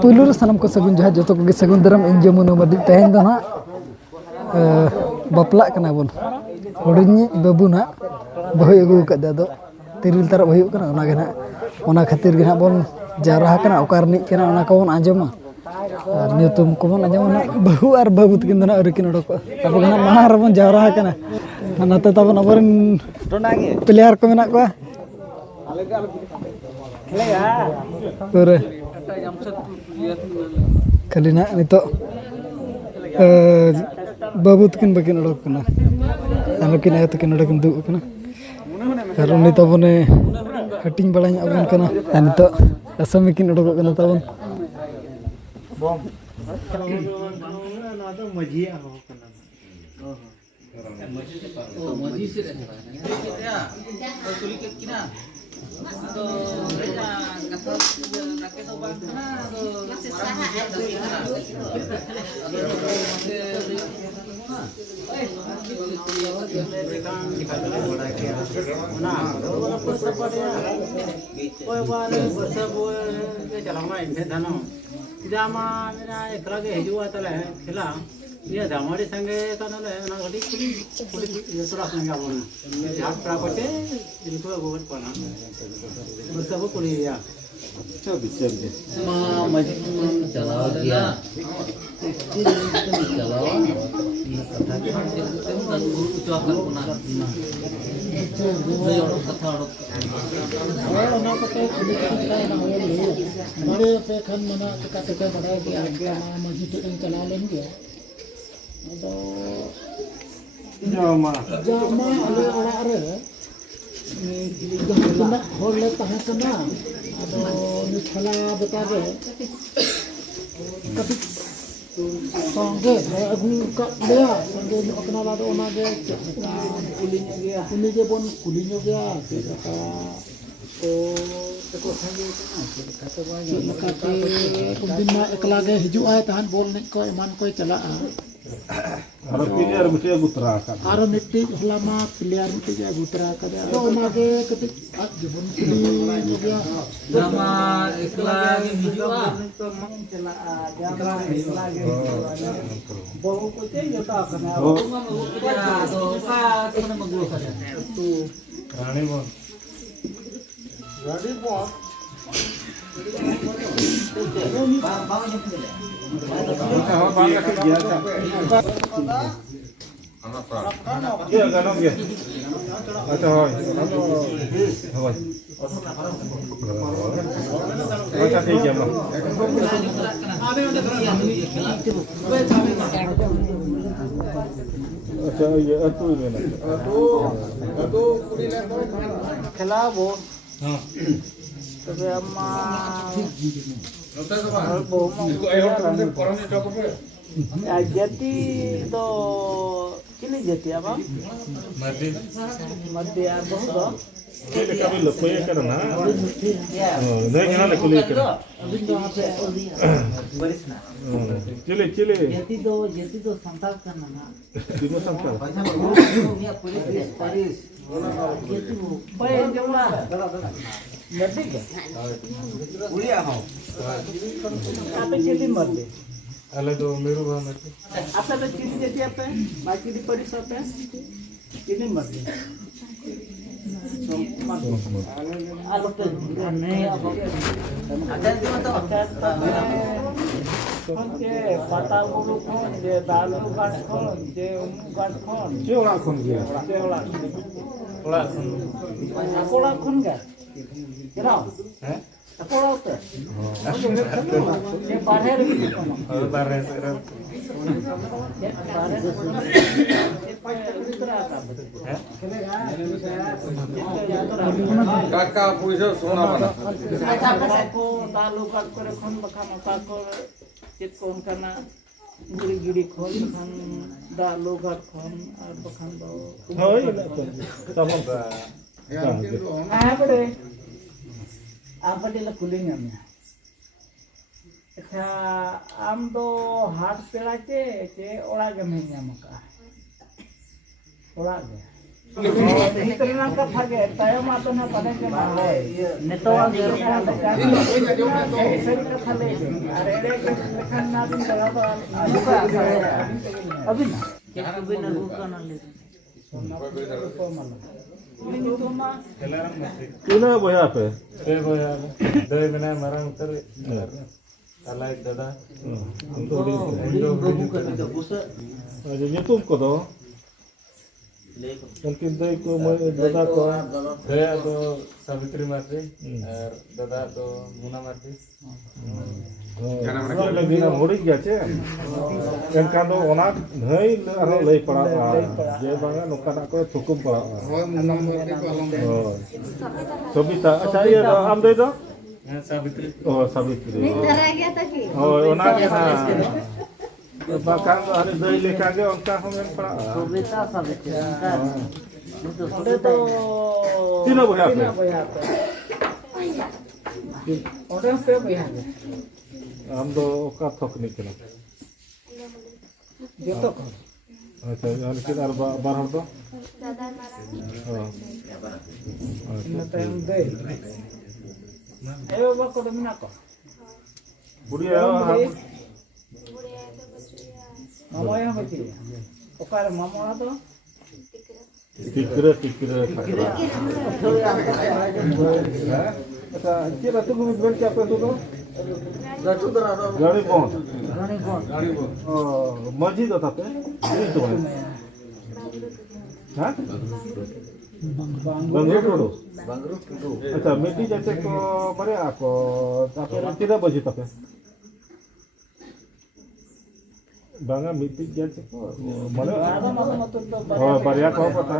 Pulur sanam ko sagun jahat joto ko sagun daram injamuno madi tehen do na baplak kana bon hodinyi babu na bahu agu kada do tiril tarap huyuk kana ona gana ona khatir gana bon jarah kana okar ni kana ona ko bon anjoma nyutum ko bon anjoma bahu ar babu tikin na arikin odok apo gana mahar bon jarah kana nata tabon aborin player ko menak ko Pura. Kalina nito babu tukin bakin odok kana. Anakin ayat tukin odok duk kana. Karon nito bone hating balanya abon kana. Nito asam bikin odok kana tabon. Bom. Maji sih. Atau reja kata rakyat itu bangsa atau iya damai sange karena na gadi kuli surat nang gabon jahat prakote ini ko gobot pana bersama kuli ya coba coba ma masjid चलाओ गया चलाओ ये कथा के हम dan guru ucapan puna yo kata ona kata kuli kita na hoye mare pe khan mana kata bada ki agya masjid en चला लेंगे Ada jama ale orang are ni jama hole tahan kana ada ni khala betade tapi sangge agu ka dia sangge kenal ada ona ge kulinya pun kulinya dia kata teko sangge kata banyak kata kumbina ekla ge hiju ay tahan bol nek ko iman ko chala Aro player mesti agutra kan. Aro mesti lama player mesti agutra kan. Aro mage ketik jebon kuli juga. Nama lagi hijau. Lagi. Bolu kote jota kana. Rani bon. Rani bon. Iya ganong ya. Acha hoy. Hoy. Acha ठीक है अच्छा ये अतु लेना अतु पूरी लेना खेला वो हां तबे अम्मा Jati to kini jati apa? Mati apa to? Kita kami lepas ya karena. Dah kena lepas ya karena. Cile. Jati to santal karena na. Cuma santal. Paris. Jati bu. Bayar jumlah. Mati ke? Kuliah ho. Apa jadi mati? Ala to मेरो भाव में आपला तो किती देते आपण बाकी दी पडी सोपे किती मरते आलो तो नहीं अब ada cuma तो के पता गुरु कोन जे दालू गाट कोन जे गाट कोन जेवला कोन गया जेवला कोन का केना हैं Apa itu? Yang parah lagi. Parah sekarang. Kakak puisi sona mana? Aku dalu kat korekon bakal aku cit kon karena giri kon bakal dalu kat kon bakal bawa. Oh iya betul. Tamam dah. Apa deh? Apa dia lah kulingnya? अच्छा आम दो हाट पेड़ा चे ओड़ा के में नाम का ओड़ा के नितना कथा के तायम आतो ना पने के ना होय नेतो आगे सही कथा ले अरे रे के लेखन ना दिन चला तो अभी ना अभी ना रुका ना ले Ina boya pe. boya doi bena marang ter alai dada Aja nyutum ko do. Mungkin doi ko dada ko. daya to Savitri Marti R dada to Muna Marti Lagi na mori gya che. Kan kan do ona dhai aro lei para. Je banga nokana ko thukum para. Sobita acha ye do am doi do. Savitri Oh Savitri. Darah gaya tadi. Oh ona ke na. Bakang hari doi lekha ge onka homen para. सुविधा सब है तो Tino boya pe. ओडे पे भैया Am do oka thok ni kena. जतो को Acha yan kin arba bar hor do. Dadah marah. Oh. न time दे ए बाबा को दमिना को Budia Budaya itu bersuya. मामा यहाँ बची ओकार मामा तो tikra Acha kira tu gumi ben kya pe tu do? Gari bon. Oh, maji do tape. Ini tu hai. Ha? Bangru tu. Acha meti jaise ko mare ako tape kira baji tape. Banga meti jaise ko mare. आधा मामा मत तो Oh, barya ko pata.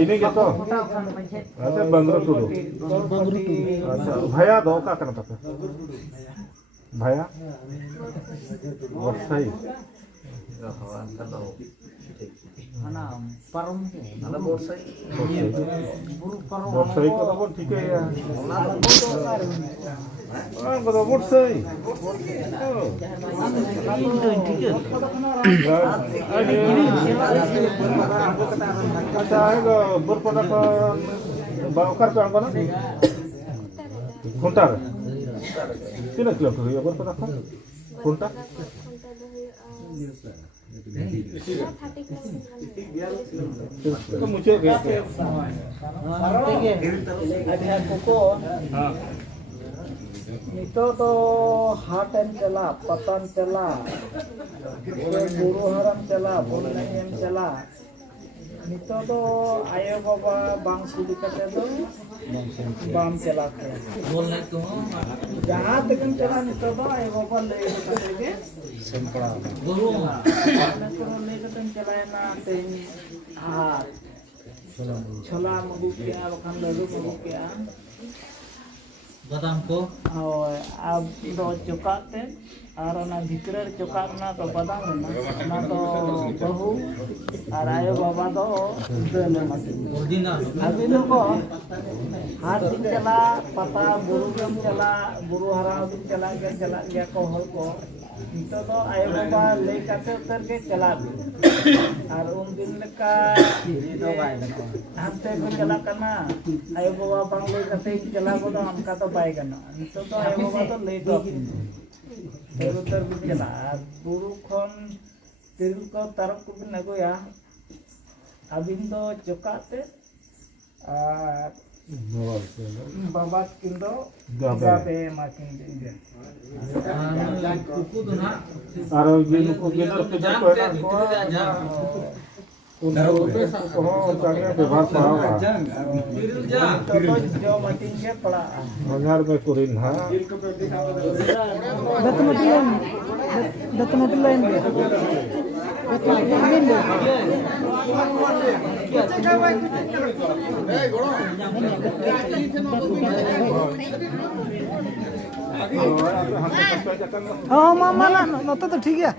Ini gitu. Acha bangru tu. Acha bhaya do ka kana tape. Bhaya. Warsai. ना परम Warsai ko to ठीक है यार. Ah, ko to warsai. Acha ayo berpada ko bakar pe angkona. Kuntar. Kina kilo ko ya berpada ko. Kuntar. Itu muncul gitu. ada kuko nito to hatan cela patan cela guru haram cela bonayem cela nito to ayo baba bang sudi kate do bam cela ke jahat kan cela nito to ayo baba le kate ke sempra guru le kate cela na ten hat छोला मगु किया बखान लड्डू मगु किया बादाम को और अब दो चुकाते और ना भितर चुका तो बादाम ना तो बहू और आयो बाबा तो ओरिजिनल अभी लोग हाथ दिन चला पता बुरु जम चला बुरु हरा दिन चला गया को हल को तो आयो बाबा ले काते उतर के चला और उन दिन का हमते को चला करना आयो बाबा बंग ले काते चला बोलो हमका तो बाय करना तो आयो बाबा तो ले तो उतर को चला बुरु खन तिल को तरफ को भी नगोया अभी तो चुकाते बाबा किंदो गाबे माकिन दिंगे कुकु तो ना Aro gini ko gini ko jam ko na ko. Uनको हो चांगे व्यवहार पड़ा हुआ. तिरल जा तो जो माकिन के पड़ा हजार में कुरिन हा. दत्तमती लाइन हाँ मा माला नोते तो ठीक है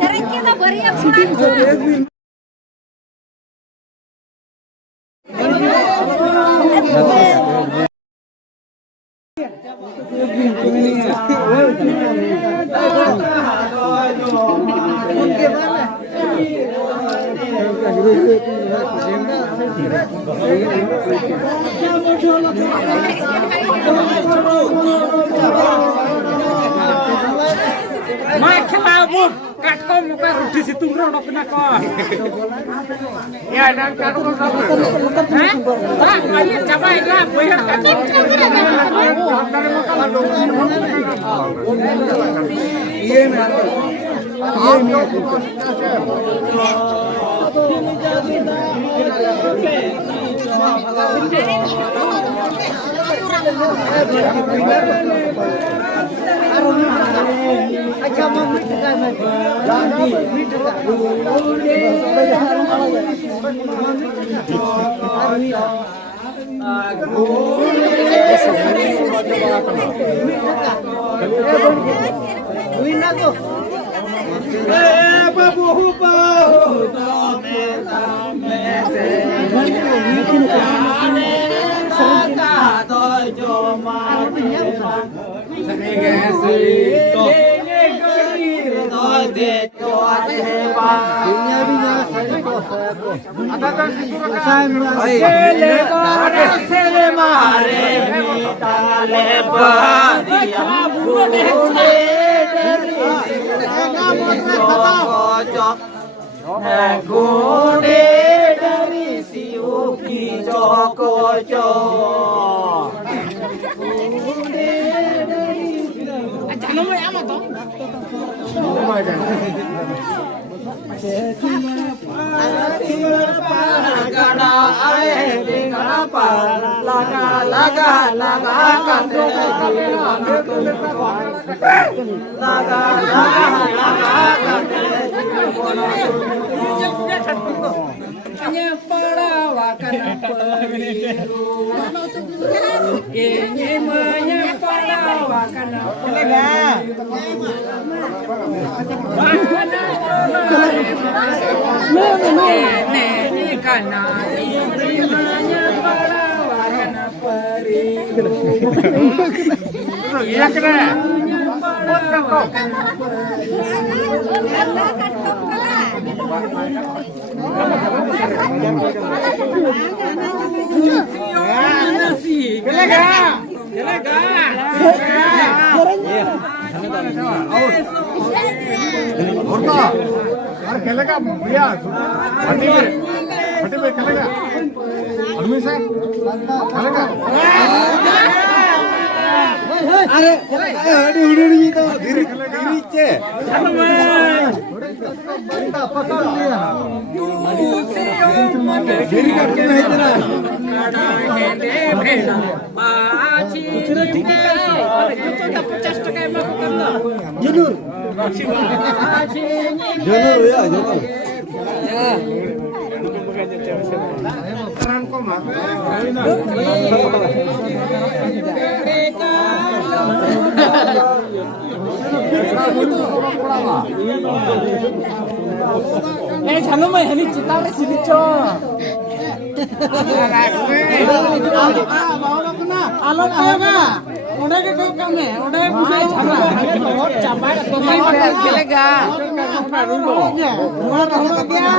Sering kita beri yang Makelabur, katko muka rudi situ rono kena kok. Ya dan katko kamu. Hah? Pak, ayo coba iklan, bayar katko. Iya nih. Ini menyeparakan Ini karena imannya perawan peri. Iya kena. अरे खेलेगा भैया फटी पे खेलेगा आदमी से खेलेगा अरे हड़ी हुड़ी तो धीरे नीचे धीरे करके नहीं तेरा जरूर जरूर या जरूर Jangan main ini cita le sini cok. Alon ayo na. Udah ke kami, udah mulai jangan capai atau main kelega. Mulai tahun dia.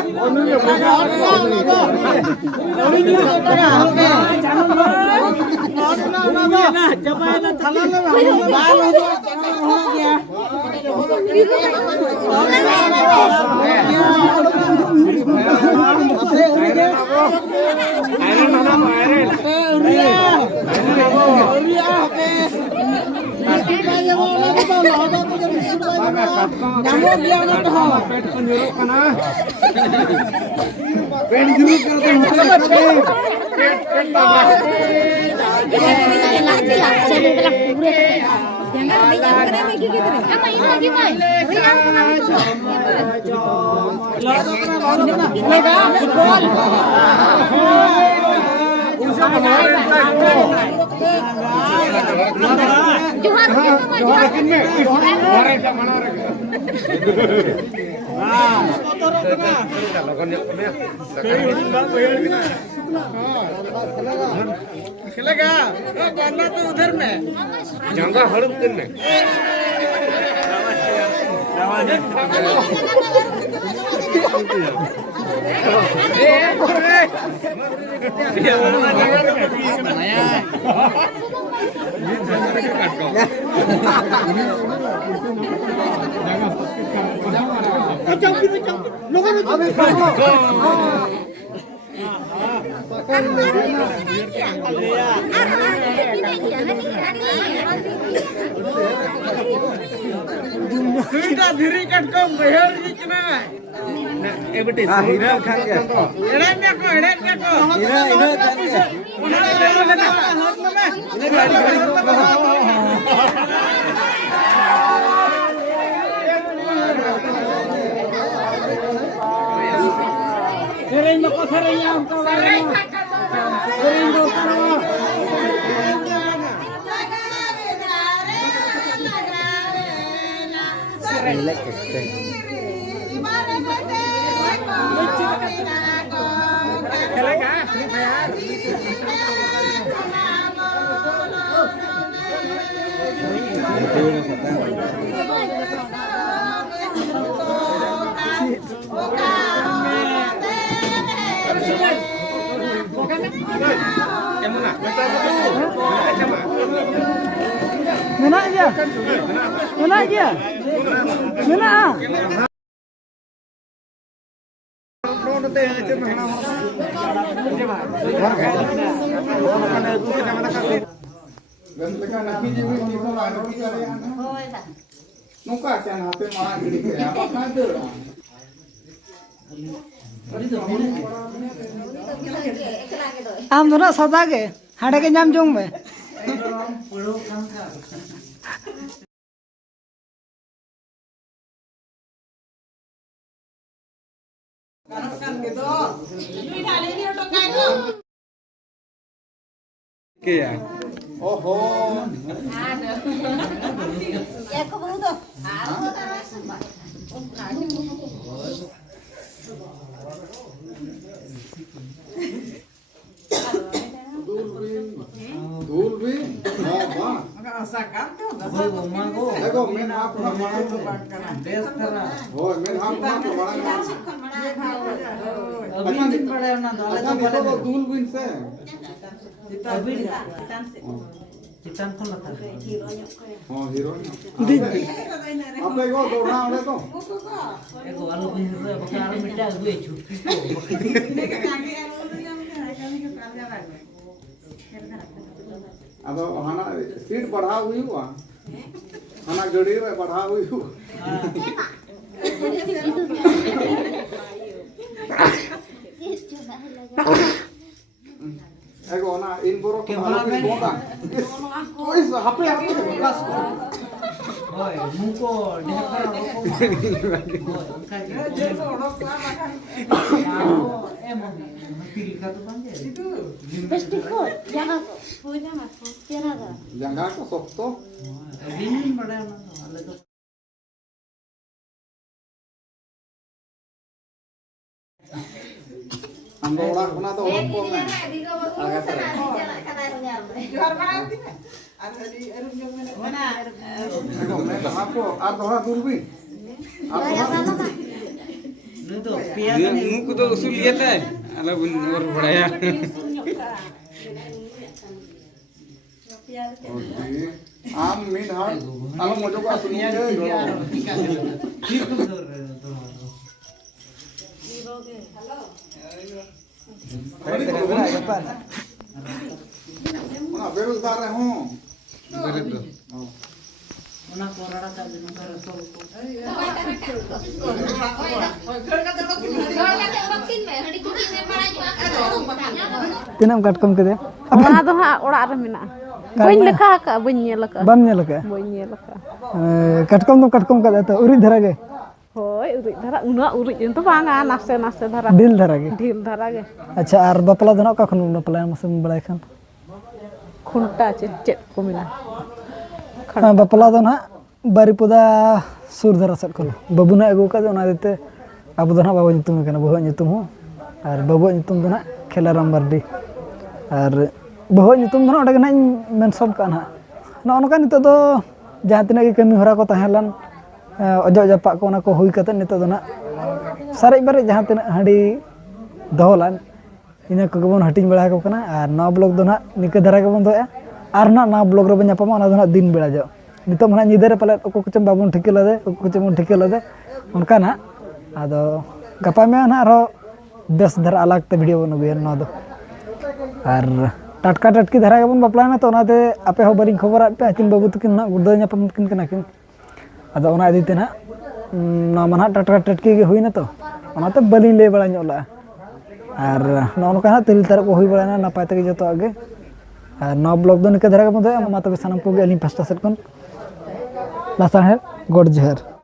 खेलेगा जानना तो उधर में जंगा हड़प करने diri kan kau bayar ni kena. हीरा खान के Edatnya kau. हीरा खान के Sering kau sering yang kau. Sering kau. खेलेगा free fire Menak dia. Menak. आम तो ना सदा के हाड़े के नाम जोंग में क्या ओहो Ya ko bu do. दूरबीन हां वाह देखो मैं आपको बेस करा होय मैं आपको बड़ा अभी दिन पड़े ना तो अलग अच्छा वाले तो दूरबीन से अभी चितान को लता हां हीरो आप देखो दौड़ा आले तो एको आलू भी रे बकार मिटा हुए छुट्टी को अब हाना स्पीड बढ़ा हुई हुआ हाना गड़ी रे बढ़ा हुई हुआ एगो ना इन बोरो के वाला में बोला ओइस हापे हापे बस होय मुको ढेकर रोको उनका जे तो रोका एम तिल का तो बंजे Pasti ko. Jangan ko. Puja mas ko. Tiara da. जंगा को सोक्तो अभी दिन पड़े ना तो अलग तो हम बोला अपना तो और को में Digo bagus sana jalan kana nyar. देखो मैं आपको आप दोहरा दूरबीन आप दोहरा नहीं तो पिया मुंह को तो उसूल लिया था अलग और बढ़ाया ओके आम मीन हां आलो मोजो का सुनिया जे ठीक तो जोर रहे तो ना बेरोजगार रहे हूं उना कोराड़ा का दिन कर तो तीनम काटकम के दे ᱚᱱᱟ ᱫᱚ ᱦᱟᱸᱜ ᱚᱲᱟᱜ ᱨᱮ ᱢᱮᱱᱟᱜᱼᱟ ᱵᱟᱹᱧ ᱞᱮᱠᱷᱟ ᱟᱠᱟᱜᱼᱟ ᱵᱟᱹᱧ ᱧᱮᱞ ᱟᱠᱟᱜᱼᱟ बम नेल का ᱵᱟᱹᱧ ᱧᱮᱞ ᱟᱠᱟᱜᱼᱟ काटकम तो काटकम का तो उरी धरा गे ᱦᱳᱭ ᱩᱨᱤᱡ ᱫᱷᱟᱨᱟ ᱩᱱᱟᱹᱜ ᱩᱨᱤᱡ ᱫᱚ ᱵᱟᱝᱟ ᱱᱟᱥᱮ ᱱᱟᱥᱮ ᱫᱷᱟᱨᱟ दिल धरा गे ᱰᱷᱤᱞ ᱫᱷᱟᱨᱟ ᱜᱮ अच्छा और बपला दो ना का खन बपला मसम बड़ाई खान ᱠᱷᱩᱱᱴᱟ ᱪᱮᱫ ᱠᱚ ᱢᱮᱱᱟᱜᱼᱟ बपला दो ना बारीपुदा सुर धरा सट खन बाबुना अगु का ओना देते अब दो ना बाबू नितुम कना बहु नितुम हो और बाबू नितुम दो ना खेलाराम बर्डी और बहु नितुम दो ना ओडे ना मेंशन का ना नका नितो दो जहां तिना के कमी हरा को ताहेलन अजो जपा को ना को हुई कते नितो दो ना सारे बारे जहां तिना हंडी दोहलान इना को गबन हटिंग बड़ा को कना और नौ ब्लॉग दो ना निके धरा के बन दोया और ना ना ब्लॉग रे बन पमा ना दो ना दिन बेला जो नितो मना निदरे पले को कुचम बाबुन ठिकेला दे को कुचम ठिकेला दे उनका ना आदो गपा में ना रो 10 धर अलग ते वीडियो बन गया ना दो और टटका टटकी धरा के बन बपला ना तो ओनाते आपे हो बरिंग खबर पे आकिन बाबू तकिन ना गुदो न्यापम तकिन कना किन आदो ओना इदीते ना ना मना टटका टटकी के हुई ना तो ओनाते बलिंग ले बड़ा ᱧᱚᱞᱟ और नौका ना तिल तरक को हुई बड़ा ना नापाय तक जतो आगे और नौ ब्लॉग दो निके धरा के बन दो मा तबे सनम को गेलिंग पास्टा सेट कोन लासा है गॉड जहर।